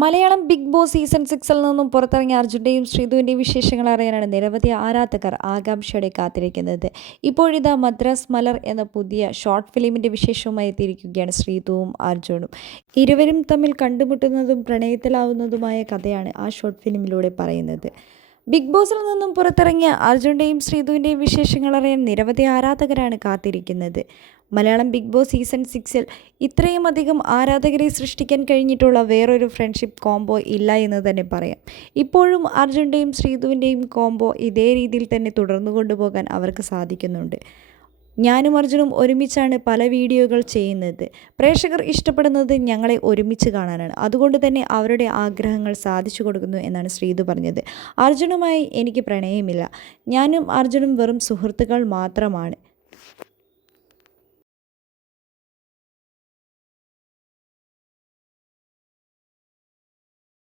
Malayalam big boss season 6-ൽ നിന്നും പുറത്തിറങ്ങിയ അർജുൻ്റെയും ശ്രീതുവിൻ്റെയും വിശേഷങ്ങൾ അറിയാനാണ് നിരവധി ആരാധകർ ആകാംക്ഷയോടെ കാത്തിരിക്കുന്നത്. ഇപ്പോഴിതാ മദ്രാസ് മലർ എന്ന പുതിയ ഷോർട്ട് ഫിലിമിൻ്റെ വിശേഷവുമായി എത്തിയിരിക്കുകയാണ് ശ്രീതുവും അർജുനും. ഇരുവരും തമ്മിൽ കണ്ടുമുട്ടുന്നതും പ്രണയത്തിലാവുന്നതുമായ കഥയാണ് ആ ഷോർട്ട് ഫിലിമിലൂടെ പറയുന്നത്. ബിഗ് ബോസിൽ നിന്നും പുറത്തിറങ്ങിയ അർജുൻ്റെയും ശ്രീതുവിൻ്റെയും വിശേഷങ്ങൾ അറിയാൻ നിരവധി ആരാധകരാണ് കാത്തിരിക്കുന്നത്. മലയാളം ബിഗ് ബോസ് സീസൺ 6-ൽ ഇത്രയും അധികം ആരാധകരെ സൃഷ്ടിക്കാൻ കഴിഞ്ഞിട്ടുള്ള വേറൊരു ഫ്രണ്ട്ഷിപ്പ് കോംബോ ഇല്ല എന്ന് തന്നെ പറയാം. ഇപ്പോഴും അർജുൻ്റെയും ശ്രീതുവിൻ്റെയും കോംബോ ഇതേ രീതിയിൽ തന്നെ തുടർന്നു കൊണ്ടുപോകാൻ അവർക്ക് സാധിക്കുന്നുണ്ട്. ഞാനും അർജുനും ഒരുമിച്ചാണ് പല വീഡിയോകൾ ചെയ്യുന്നത്. പ്രേക്ഷകർ ഇഷ്ടപ്പെടുന്നത് ഞങ്ങളെ ഒരുമിച്ച് കാണാനാണ്. അതുകൊണ്ട് തന്നെ അവരുടെ ആഗ്രഹങ്ങൾ സാധിച്ചു കൊടുക്കുന്നു എന്നാണ് ശ്രീതു പറഞ്ഞത്. അർജുനുമായി എനിക്ക് പ്രണയമില്ല. ഞാനും അർജുനും വെറും സുഹൃത്തുക്കൾ മാത്രമാണ്.